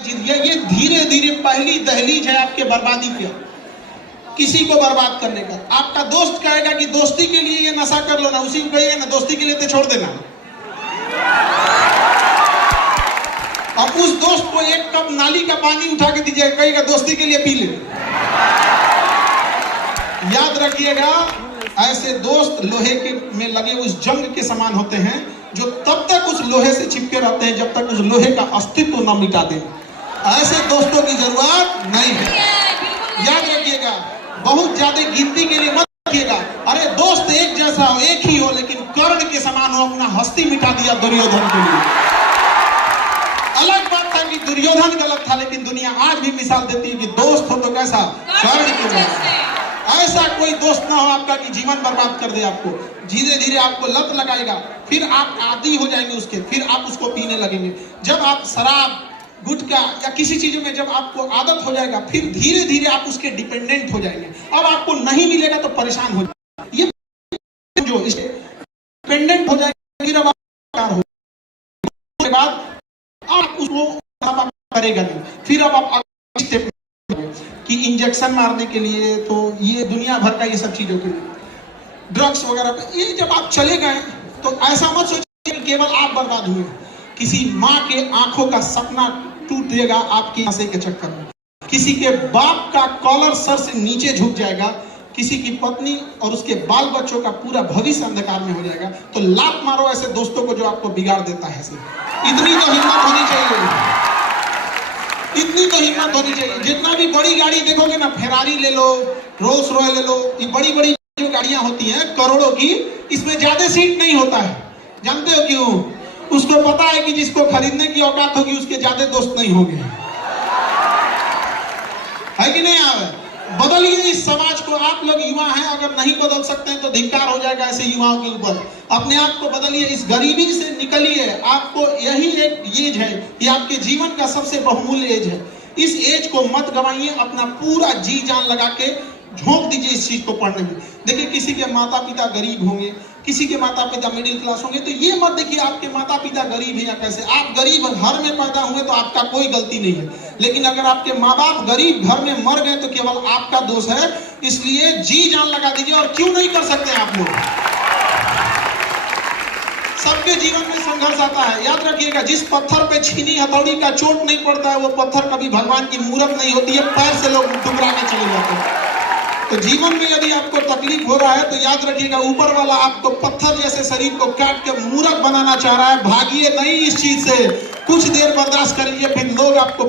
ये धीरे धीरे पहली दहलीज है आपके बर्बादी पे, किसी को बर्बाद करने का। आपका दोस्त कहेगा कि दोस्ती के लिए ये नशा कर लो ना, उसी को कहिएगा ना दोस्ती के लिए तो छोड़ देना। और उस दोस्त को एक कप नाली का पानी उठा के दीजिएगा, कहेगा दोस्ती के लिए पी ले। याद रखिएगा, ऐसे दोस्त लोहे के में लगे उस जंग के समान होते हैं जो तब तक उस लोहे से चिपके रहते हैं जब तक उस लोहे का अस्तित्व न मिटा दें। ऐसे दोस्तों की जरूरत नहीं है। याद रखिएगा, बहुत ज्यादा गिनती के लिए मत रखिएगा। अरे दोस्त एक जैसा हो, एक ही हो, लेकिन कर्ण के समान हो, अपना हस्ती मिटा दिया दुर्योधन के लिए। अलग बात था कि दुर्योधन गलत था, लेकिन दुनिया आज भी मिसाल देती है कि दोस्त हो तो कैसा, कर्ण के जैसा। ऐसा कोई दोस्त ना हो आपका कि जीवन बर्बाद कर दे आपको। धीरे धीरे आपको लत लगाएगा, फिर आप आदी हो जाएंगे उसके, फिर आप उसको पीने लगेंगे। जब आप शराब, गुटखा या किसी चीज में जब आपको आदत हो जाएगा, फिर धीरे धीरे आप उसके डिपेंडेंट हो जाएंगे। अब आपको नहीं मिलेगा तो परेशान हो जाएगा। ये जो डिपेंडेंट हो जाएगा, फिर अब आप हो के बाद आप उसको करेगा नहीं। फिर अब आप स्टेप कि इंजेक्शन मारने के लिए, तो ये दुनिया भर का ये सब चीजों के लिए, ड्रग्स वगैरह पे ये जब आप चले गए तो ऐसा मत सोचिए कि केवल आप बर्बाद हुए। किसी माँ के आंखों का सपना टूटेगा आपकी नशे के चक्कर में। किसी के बाप का कॉलर सर से नीचे झुक जाएगा। किसी की पत्नी और उसके बाल बच्चों का पूरा भविष्य अंधकार में हो जाएगा। तो लात मारो ऐसे दोस्तों को जो आपको बिगाड़ देता है। इतनी तो हिम्मत होनी चाहिए, इतनी तो हिम्मत होनी चाहिए। जितना भी बड़ी गाड़ी देखोगे ना, फेरारी ले लो, रोल्स रॉयल ले लो, ये बड़ी बड़ी जो गाड़ियां होती हैं करोड़ों की, इसमें ज्यादा सीट नहीं होता है। जानते हो क्यों? उसको पता है कि जिसको खरीदने की औकात होगी उसके ज्यादा दोस्त नहीं होंगे। है कि नहीं? यार बदलिए इस समाज को। आप लोग युवा हैं, अगर नहीं बदल सकते हैं तो धिक्कार हो जाएगा ऐसे युवाओं के ऊपर। अपने आप को बदलिए, इस गरीबी से निकलिए। आपको यही एक एज है, ये आपके जीवन का सबसे बहुमूल्य एज है। इस एज को मत गवाइए, अपना पूरा जी जान लगा के झोंक दीजिए इस चीज को पढ़ने में। देखिए, किसी के माता पिता गरीब होंगे, किसी के माता पिता मिडिल क्लास होंगे, तो ये मत देखिए आपके माता पिता गरीब हैं या कैसे। आप गरीब घर में पैदा हुए तो आपका कोई गलती नहीं है, लेकिन अगर आपके माँ बाप गरीब घर में मर गए तो केवल आपका दोष है। इसलिए जी जान लगा दीजिए। और क्यों नहीं कर सकते आप लोग? सबके जीवन में संघर्ष आता है। याद रखिएगा, जिस पत्थर पे छीनी हथौड़ी का चोट नहीं पड़ता है, वो पत्थर कभी भगवान की मूरत नहीं होती है। पैर से लोग टुकरा के चले जाते हैं। तो जीवन में यदि आपको तकलीफ हो रहा है तो याद रखिएगा, ऊपर वाला आपको पत्थर जैसे शरीर को काट के मूरत बनाना चाह रहा है। भागिए नहीं इस चीज से, कुछ देर बर्दाश्त कर लीजिए, फिर लोग आपको